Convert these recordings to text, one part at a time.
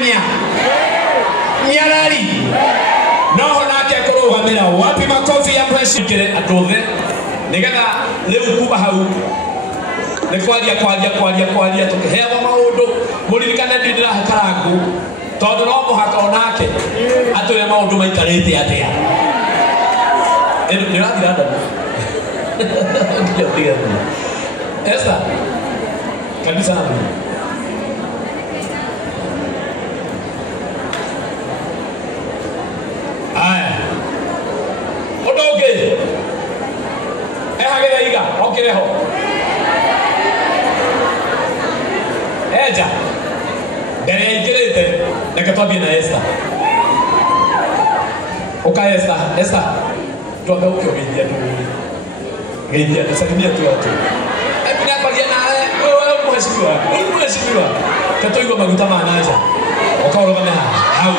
nia niarari no honake kurugamira wapi makofi ya president atothe nigetha riu kuba hau ne kwaria tukihewa maundu muririkane ndira hakarangu tondu no muhaka onake atule maundu maikarite atia ndio rathira ndio Esther kabisa na aya odoge hagera iga okireho eja ndere ingirite nakatwambie na Esther oka Esther tuambe ukiogeithia tu geithia tusalimia tu watu epina kwalia nawe wewe mheshimiwa katoigo maguta manaja okaorogana hau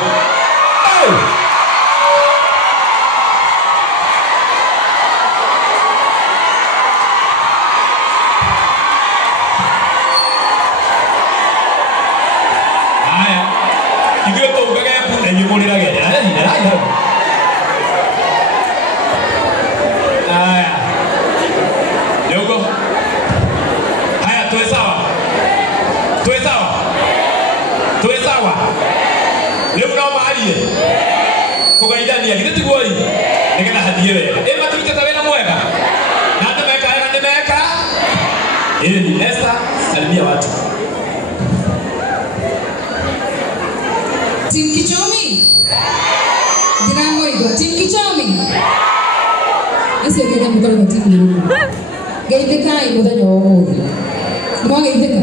Esther, salimia watu. Team Kichomi. Dinamo iko Team Kichomi. Ese ndio mkoro wa timu. Gaideka imuthanya wa umuthi. Mwa gaideka.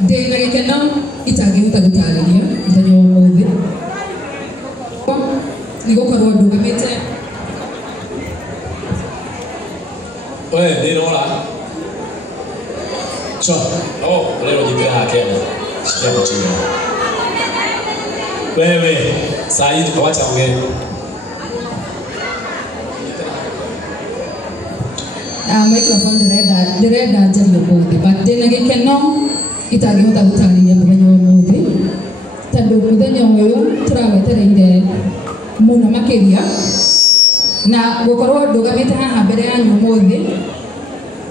Ndina gikeno itangihota gutariria muthanya wa umuthi. Nigukorwo ndugamite Oye, ndirora. So, leo jipea Kenya. Sikia kuchini. Wewe, Said tuacha ongea. Microphone direda njari umuthi, but ndina gikeno itangihota gutariria muthenya wa umuthi. Tondu muthenya uyu turawetereire muno makiria na gukorwo ndugamite haha mbere ya umuthi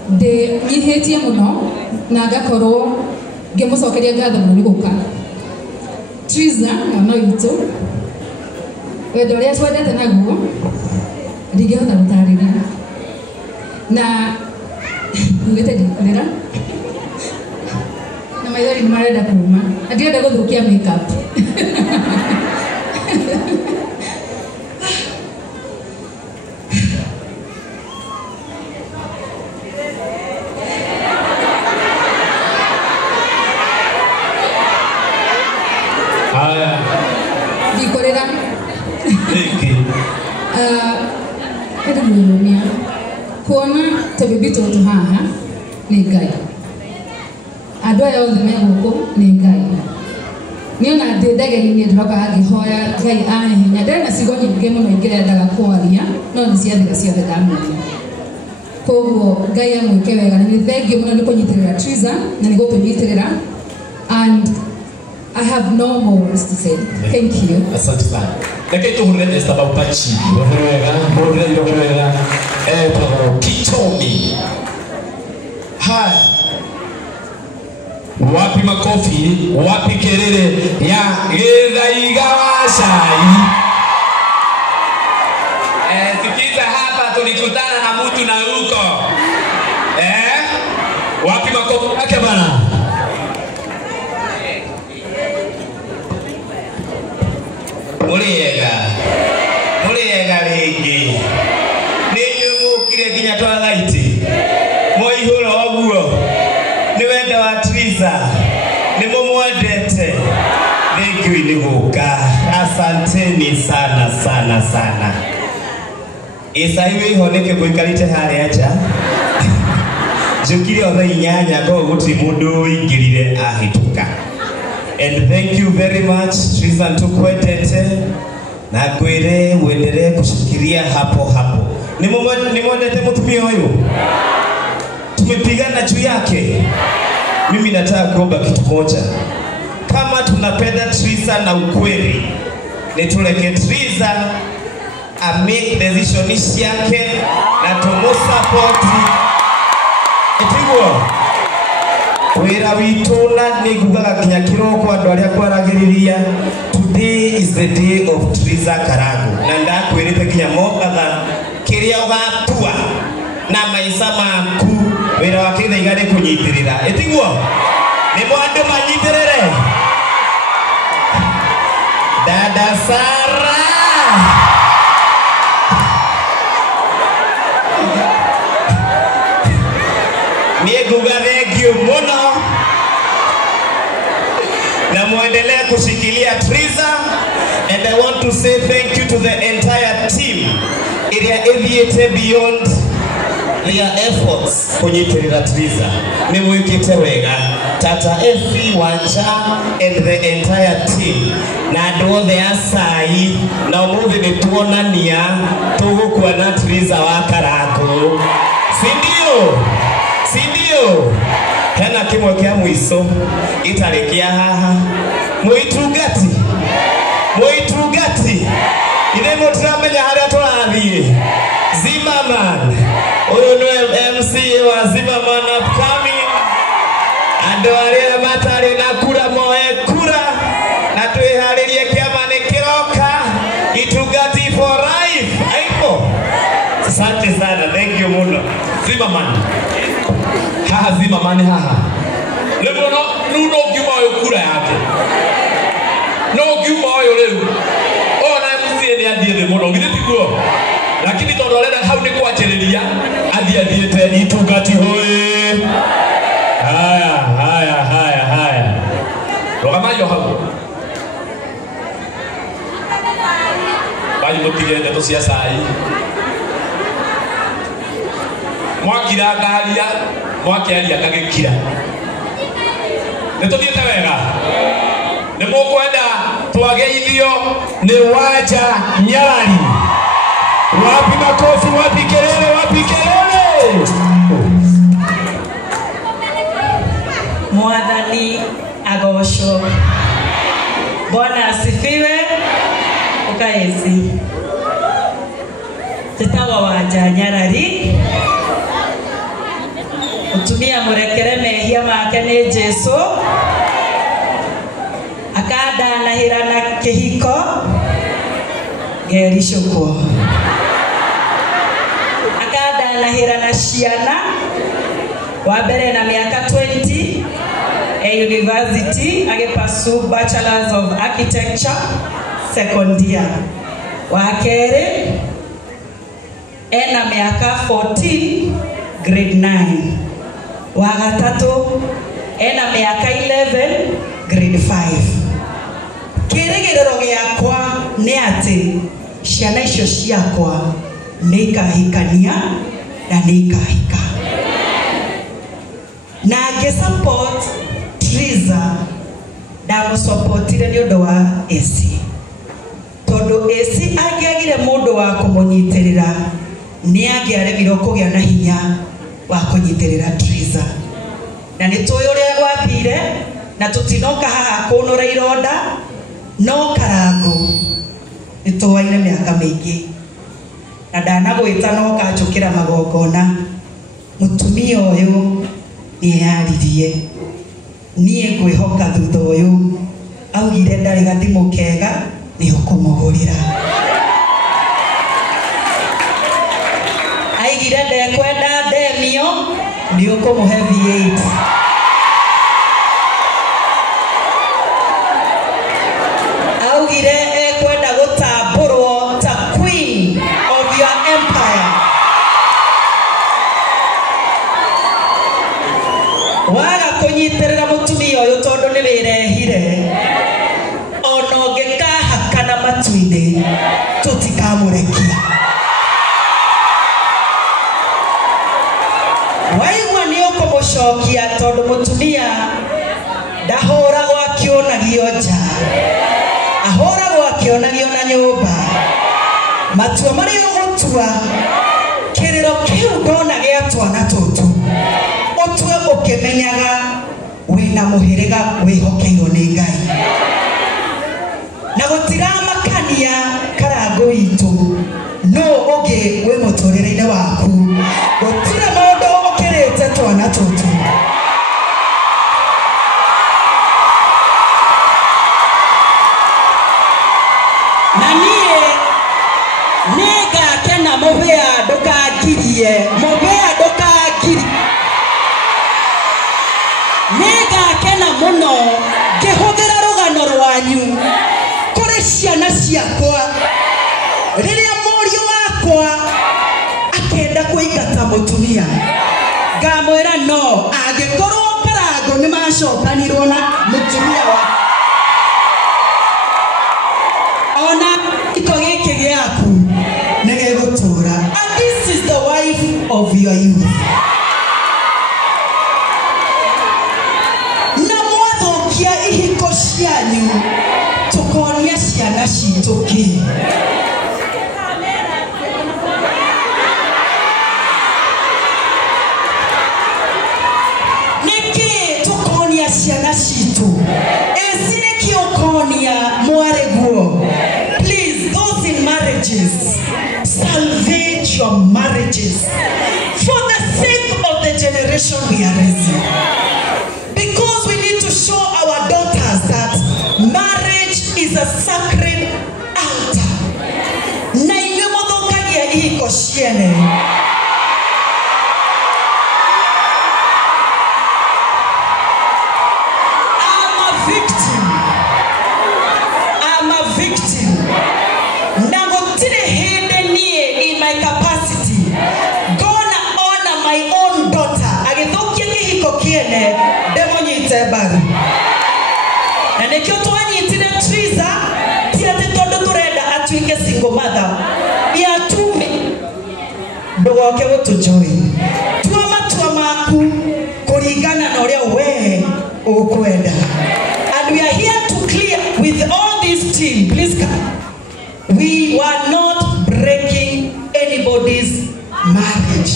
de nyihitie muno na ngakorwo ngimucokeria ngatho muno ni guka Triza mwana witu wendo uria twendete naguo ndingihota gutariria na ngete ndikurira na maithori marenda kuma ndirenda guthukia makeup Dikorera. Kada mwenye kuona tabibito tu haha ni Ngai. Andũ aya othe me gũkũ nĩ Ngai. Niona ndĩndagĩrĩire ndoka ngĩhoya Ngai ahe hinya. Ndĩrĩ na ciugo nyingĩ mũno ingĩrendaga kwaria no nĩ ciothe ndamenya. Koguo Ngai amwĩke wega na nĩ thengiũ mũno nĩ kũnyitĩrĩra Triza na nĩ gũtũnyitĩrĩra and I have no more words to say. Thank you. Asante sana. Lakini tuhurele Esther Bapachi. Burega. Kichomi. Hai. Wapi makofi, wapi kelele ya Githaiga wa Cai. Sikiza hapa tulikutana na mtu na huko. Wapi makofi yake bana? Muliega ringi. Niyo mukire ginya twalaiti. Moihuro oguo. Ni wende wa Triza. Ni mumwendete. Thank you ni guka. Asanteni sana. Isa hivi honeke kuikarite hali acha. Jukiri othe inyanya ko guti mundu ingirire ahituka. And thank you very much Triza tukwendete na kwere uendelee kushikilia hapo. Ni mwendete mtumia huyu. Tumepigana juu yake. mimi nataka kuomba kitu moja. Kama tunapenda Triza na ukweli, nituleke Triza a make decision yake na tumusupport. Etigwo wira wituna nigugaga kinya kiroko andu aria kwaragiriria. Today is the day of Triza Karangu, na ndakwirite kinya mogatha kiria ugatua na maisha maku wira wa kithiga ni kunyitirira. Etigwo ni mwandu manyitirire. Dada Sara Nieguga thank you muno na muendelee kushikilia Triza, and I want to say thank you to the entire team iria ithiete beyond their efforts kunyitirira Triza. Ni mwikite wega Tata FC Wanja and the entire team na andu othe asai na umuthi ni tuonania tugukua na Triza wa Karangu. Sindio hena kimwe kia mwiso itarikia haha muitugati ine mutiramenya haria turathie. Zimmerman uyu ni MC wa Zimmerman upcoming. Andu aria matari na kura moe kura na twiharirie kiama ni kiroka. Itugati for life. Aipo. Asante sana, thank you muno. Zimmerman haha Zimmerman haha lebo no giuma yo kura yake no giuma yo leo ona MC ni adie muno githitiguo, lakini tondu renda hau ni kwanjiriria athiete itugati hoye. Haya rogamayo hau bali mutigende to cia sai mwakira ngaria mwakiaria kagikira netothiete wega ni mukwenda twageithio ni Wanja Nyarari. Wapi makofi, wapi kelele. Mwathani agocwo. Bwana asifiwe. Ukaezi tetawa Wanja Nyarari. Utumia murekere mehia make ni Jesu. Akada nahirana kihiko gerishukwo. Akada nahirana ciana wa mbere na miaka 20 university agipasu Bachelors of Architecture second year. Wa kere ena miaka 14 grade 9. Wa gatatu ena miaka 11 grade 5. Kiregerero giakwa ni ati ciana icio ciakwa ni ikahikania na ni ikahika. Na support Triza ndamu supportire ni undu wa AC. Tondu AC angiagire mundu wa kumunyitirira ni angiaremirwo kugia na hinya wa kunyitirira Triza. Na ni tuyo ria gwathire na tutinoka haha kunura ironda no Karangu ni tuwaire miaka mingi na ndanagwita no kanjukira magongona. Mutumia uyu ni yaririe nie ngwihoka thutha uyu augire ndari gathimu kega ni ukumugurira. Aigire ndekwenda ndemio ni ukumuhe V8. Augire ekwenda gutamburwo ta queen of your empire. Waga kunyitirira mutumia uyu tondu ni wirehire ona ungikahakana matu-ini tutikamurekia. Waigua ni ukumucokia tondu mutumia ndahuragwo akionagio nja, ahuragwo akionagio na nyumba. Matua mari ugutua kiriro kiu ndona gia twana tutu utue ukimenyaga wina muhirega wihokeirwo ni Ngai na gutiramakania karango itu no oge we muturire-ine waku gutire mundu ukirite twana tutu na nie nega kena mubea ndukagirie nega kena muno ngihuthira rugano rwanyu kuri ciana ciakwa riria murio wakwa akenda kuingata mutumia ngamwira no angikorwo karango ni macokanirwo na mutumia wa ona iko giki giaku nige gutura and this is the wife of your youth na mwathokia ihiko cianyu tukonia ciana citu ki niki tukonia ciana citu esiniki ukonia mwareguo. Please, those in marriages, salvage your marriages for the sake of the generation we are raising. Because we need to show our daughters that marriage is a sacred altar. Na inywe muthukagia ihiko ciene. I'm a victim. Na gutire hinde nie in my capacity gonna honor my own daughter agithukia kihiko kiene ndemonyite mbaru na nikio twanyitire Triza tirate tondu turenda atuike single mother ya tume ndugoke gutujoin tua matua maku kuringana na uria we ukwenda. And we are here to clear with all this team. Please come. We were not breaking anybody's marriage.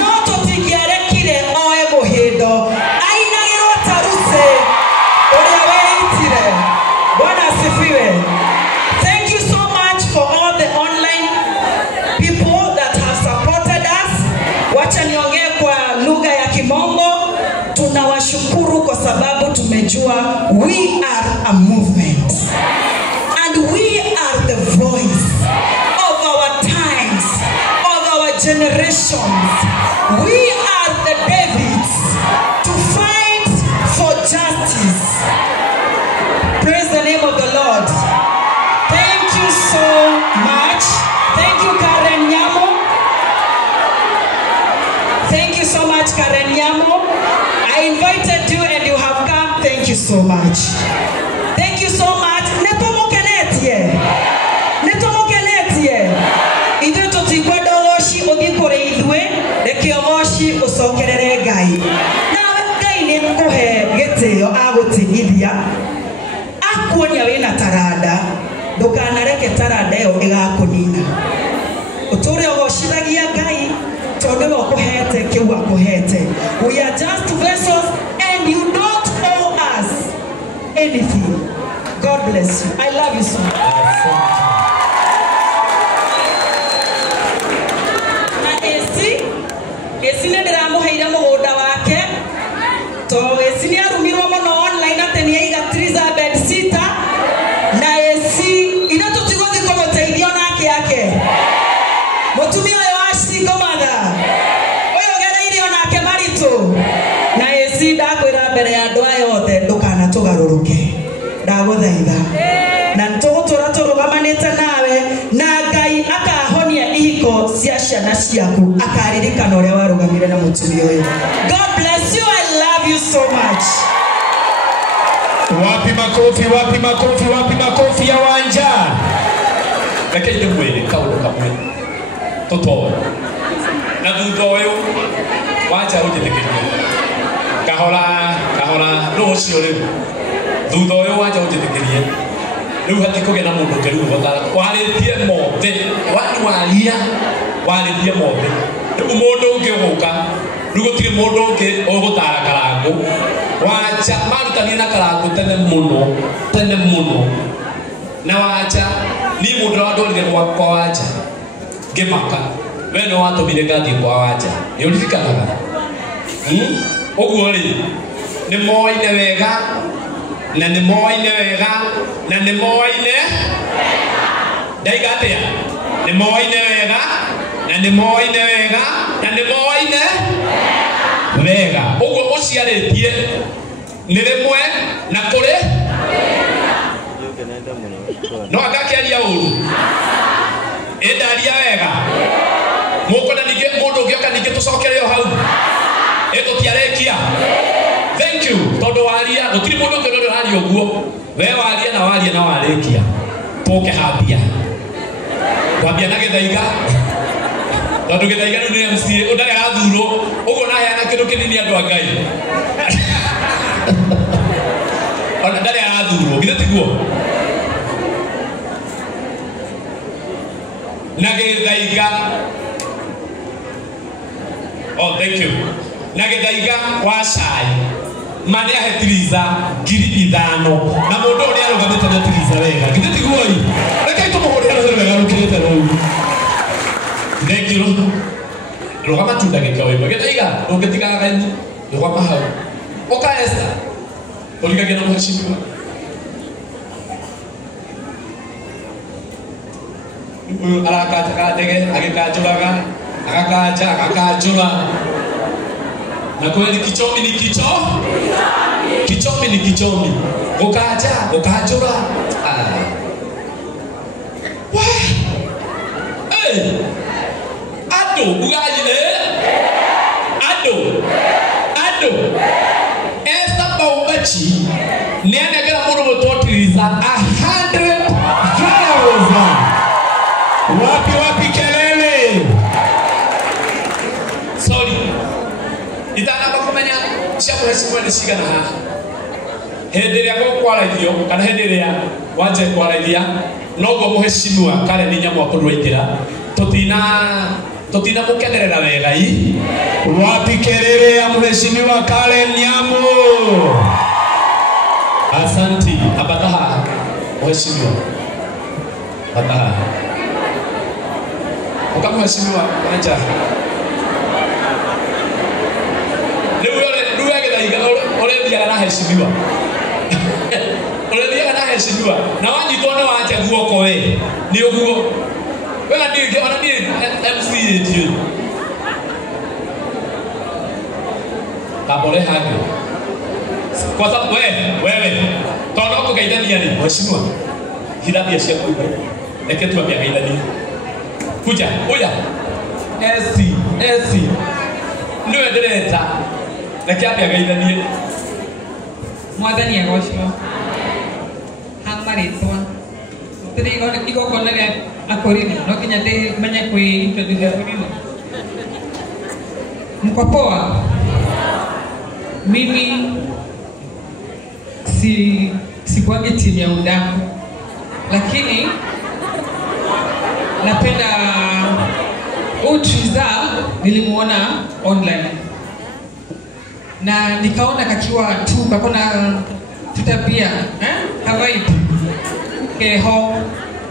Not to tigiarekire oe muhindo. Ainagirwa taruse. Uria weitire. Bwana asifiwe. Thank you so much for all the online people that have supported us. Wacha niongee kwa lugha ya Kimombo. Tunawashukuru kwa sababu tumejua we are a movement and we are the voice of our times, of our generations. We are the Davids to fight for justice. Praise the name of the Lord. Thank you so much. Thank you, Karen Nyamo. Thank you so much, Karen Nyamo. I invited you and you have come. Thank you so much. Thank you so much. Netomokenetie. Ithu tutigwa dogoshi uthikure ithwe rekiogoshi ucokerere Ngai. Na Ngai ni kuhe gitio agutigithia. Akuonia wina taranda. Ndukanareke taranda iyo igakunina. Uture ugoshithagia Ngai. We are just vessels and you don't owe us anything. God bless you. I love you so much. Na esi ndira muheira mugunda wake to esi ni arumirwo muno online ateni aiga Triza bed sitter na esi ina tutigothi kumuteithia nake yake mutumia Gomada. Oyo gereire onake marito. Na esi ndakwira mbere ya andu aya othe ndukana tugaruruke. Ndaguthaitha. Na ntugutura turugamanite nawe na Ngai akahonia ihiko cia ciana ciaku akaririkana uria warugamire na mutumia uyu. God bless you. I love you so much. Wapi makofi, wapi makofi, wapi makofi ya wanja. Lakini mwele kaulu kamwe. Toto. Na thutha uyu wacha ujithekeria kahora no cio riu thutha uyu wacha ujithekeria riu hati kuge na mundu ngeru gotara waritie mothe watu waria waritie mothe riu mundu ungi guka Rugutire mundu ungi ugutara karangu wacha marutani na karangu tene muno na wacha ni mundu wa ndorire kwa wacha ngimaka we no watumire ngathi kwa wacha yurikanaga uguo ri ni moine wega na ni moine wega na ni moine daigatia ni moine wega na ni moine wega na ni moine wega uguo uciaritie ni rimwe na kuri no agakiaria uru endaria wega mukona ninge mundu ngioka ninge tucokereo hau tutiarekia thank you tondu waria gutiri mundu ngioka waria uguo we waria na warekia tuke hapia twambia na githaiga tondu githaiga ni MC undare athuro uguo na heana kindu kinini andu a Ngai ona ndare athuro githe tiguo na githaiga oh thank you na githaiga wa cai mane ahetiriza 5,000 na mundu uri arugamite na tiriza wega githe tiguo i reke tumuhurira wega rukirite ruu thank you rugama tunda gikawe githaiga ungitigaga ni rugama hau ukaesta uligagia na mheshimiwa arakaja ndege agikajuraga agakajura na kweli kichomi ni kichomi ukajura ado ugajile ado esta baubachi nene gara muru mutotiriza 100,000 wapi kelele sorry itana bakumenya shabu hesimu ni sigana ha henderia go kwaraithio kana henderia wanje kwaraithia nogo muheshimiwa kale ni nyamu akundwaikira tutina mukenerera wega i wapi kelele ya muheshimiwa kale nyamu asanti abataha muheshimiwa abataha ukamheshimiwa acha ndio agethaiga ole dia na heshimiwa ole dia na heshimiwa na wanyitwo ne wacha guoko we ni uguo wega ndio ona ni MC yetu kabole haki kwa sababu wewe tonoko kaidania ni mheshimiwa hidabia shepu eketu ya kaidania kuja oya esi ndio endeleta na kiapia gaidanie mwathani agocio hamaritwa tiri iko kona ya akorini no kinya de menya kwi introduce akorini mko poa mimi si kwa timu ya udaku lakini napenda Triza nilimuona online na nikaona kakiwa tu kakona tutabia kawaida keho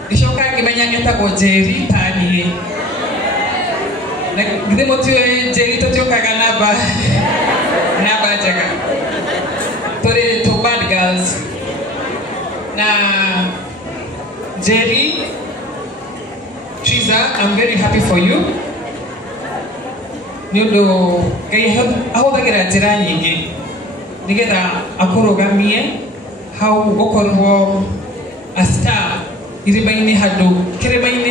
ishoka kimenya ngeta gojeri tani na gidemo tuwe jeri to choka naba jaga tore to bad girls na Jerry Triza, I'm very happy for you. Nyondo kaya ahothagira njira nyingi nigetha akurugamie hau ukorwo a star iribaini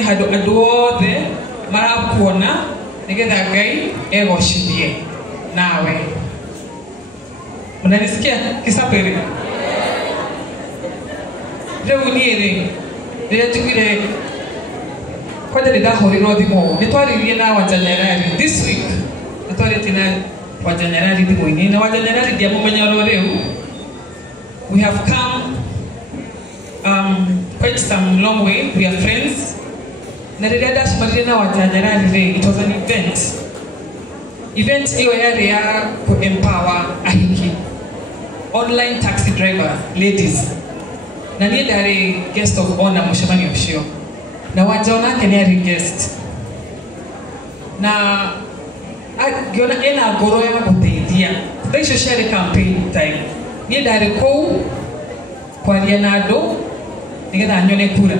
hadu andu othe marakuona nigetha Ngai egocithie nawe. Unanisikia Kisapere? Riu niĩ rĩrĩa njiguire kwanja nĩndahorirwo thimũ nĩtwarĩrie na Wanjanyarari this week nĩtwarĩtie na Wanjanyarari thimũ-inĩ na Wanjanyarari ndiamũmenya oro rĩu. We have come quite some long way, we are friends. Na rĩrĩa ndacemanirie na Wanjanyarari it was an event event hiyo yale ya ku-empower ahiki online taxi driver ladies na niĩ ndarĩ guest of honor mũcemanio ũcio na wanja onake nĩ arĩ guest na ngiona ena ngoro ya gũteithia thaa icio ciarĩ campaign time niĩ ndarĩ kũu kwaria na andũ nĩgetha nyone kura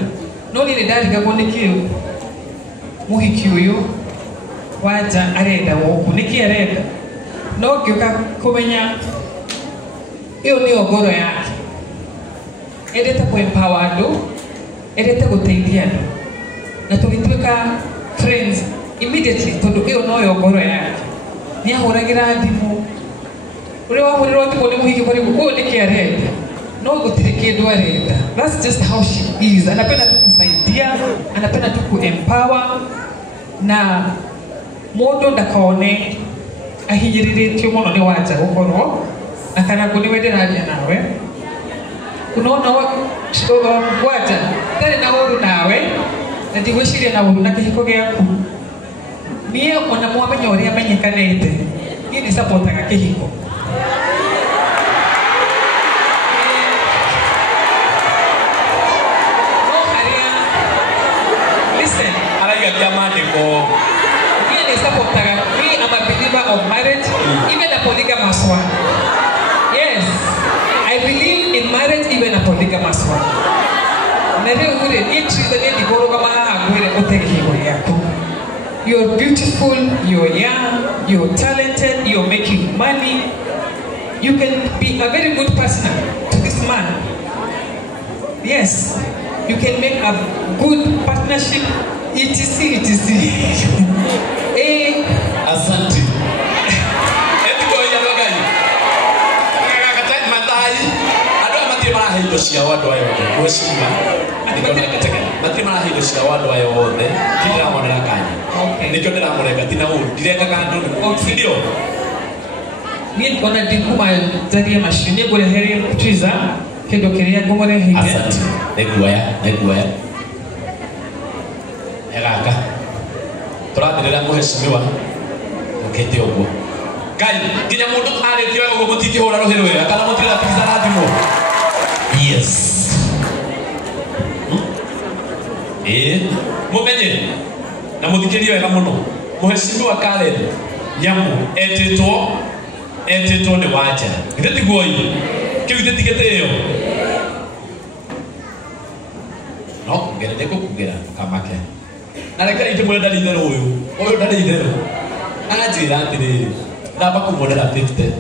no niĩ nĩndarigagwo nĩkĩ mũhiki ũyũ wanja arenda gũkũ nĩkĩ arenda no ngĩũka kũmenya ĩyo nĩyo ngoro yake endete kũ-empower andũ endete gũteithia andũ na tũgĩtuĩka friends immediately tondũ ĩyo noyo ngoro yake nĩahũragĩra thimũ ũrĩa wahũrĩrwo thimũ nĩ mũhiki kwarĩgu ũyũ nĩkĩ arenda no gũtirĩ kĩndũ arenda. That's just how she is. Anapenda tu kusaidia, anapenda tu ku-empower na mũndũ ndakaone ahinyĩrĩrĩtio mũno nĩ wanja gũkorwo na kana nĩ wenderagia nawe unaona wanja ndarĩ na ũru nawe na ndigwĩciria na ũru na kĩhiko gĩaku niĩ ona mwamenya ũrĩa amenyekanĩte niĩ nĩ supportaga kĩhiko I'm a believer of marriage, even a polygamous one. Yes, I believe in marriage, even a polygamous one. You're beautiful, you're young, you're talented, you're making money. You can be a very good partner to this man. Yes, you can make a good partnership, etc. Asante. Etiko ya logai. Kakakata matai. Ado mati mara hiyo cia watu ayo. Kuheshima. Nikona keteka. Mati mara hiyo cia watu ayo wote. Kila mwana kanya. Okay. Nikona na mwana gatina u. Direka kandu. Ndio. Ni kona dikuma zaidi mashine kule heri kutriza. Kendo keria gomore hige. Asante. Neguaya. Heraka. Turathirira muheshimiwa okete ogwo Ngai kinya mundu arĩtie wega ũguo mũtingĩhũra rũhĩ rwega kana mũtirĩ atigiza na thimũ yes mũmenye na mũthikĩrie wega mũno mũheshimiwa Karen Nyamu etĩtwo nĩ wanja githĩ tiguo kĩu githĩ tigĩtĩo no ngerende gũkugĩra kamake na reke itũmwe ndarĩ itherũ ũyũ ndarĩ itherũ anjĩra atĩrĩrĩ ndamba kũmuonera 50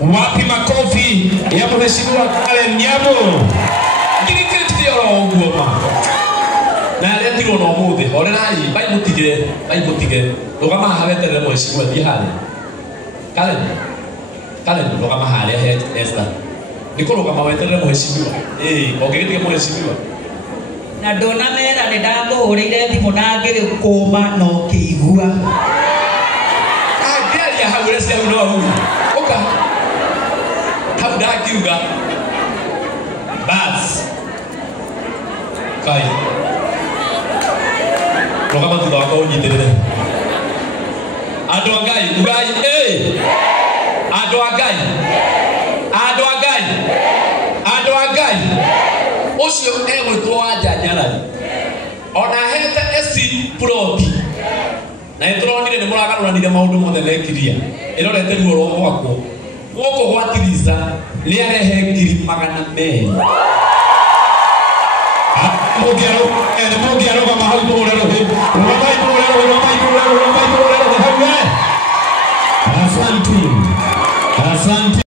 wapi makofi ya mheshimiwa Karen Nyamu ngirikĩtie oro ũguo ma na arĩa tirwo no mũthĩ orerai bai mũtige rũgama haha weterere mheshimiwa thiĩ harĩa Karen rũgama harĩa he Esther nĩ kũrũgama weterere mheshimiwa ũngĩgĩtige mheshimiwa na ndona mera nĩ ndamũhũrĩire thimũ na ngĩkũma no kĩigua angĩaria hau rĩcia hau no hau ũka hau ndakiuga bas kai rũgama thutha wakwa ũnyitĩrĩre andũ a Ngai ugai andũ a Ngai ũcio egwĩtwo Wanja Nyarari ona hete eci ploti na nĩtũronire nĩ mũragarũranire maũndũ mothe mekiria ĩrorete ruo rwa gwakwo gũkũ gwa Tiriza nĩ arehe ngiri 200 mũngĩarũgama hau tũhũre rũhĩ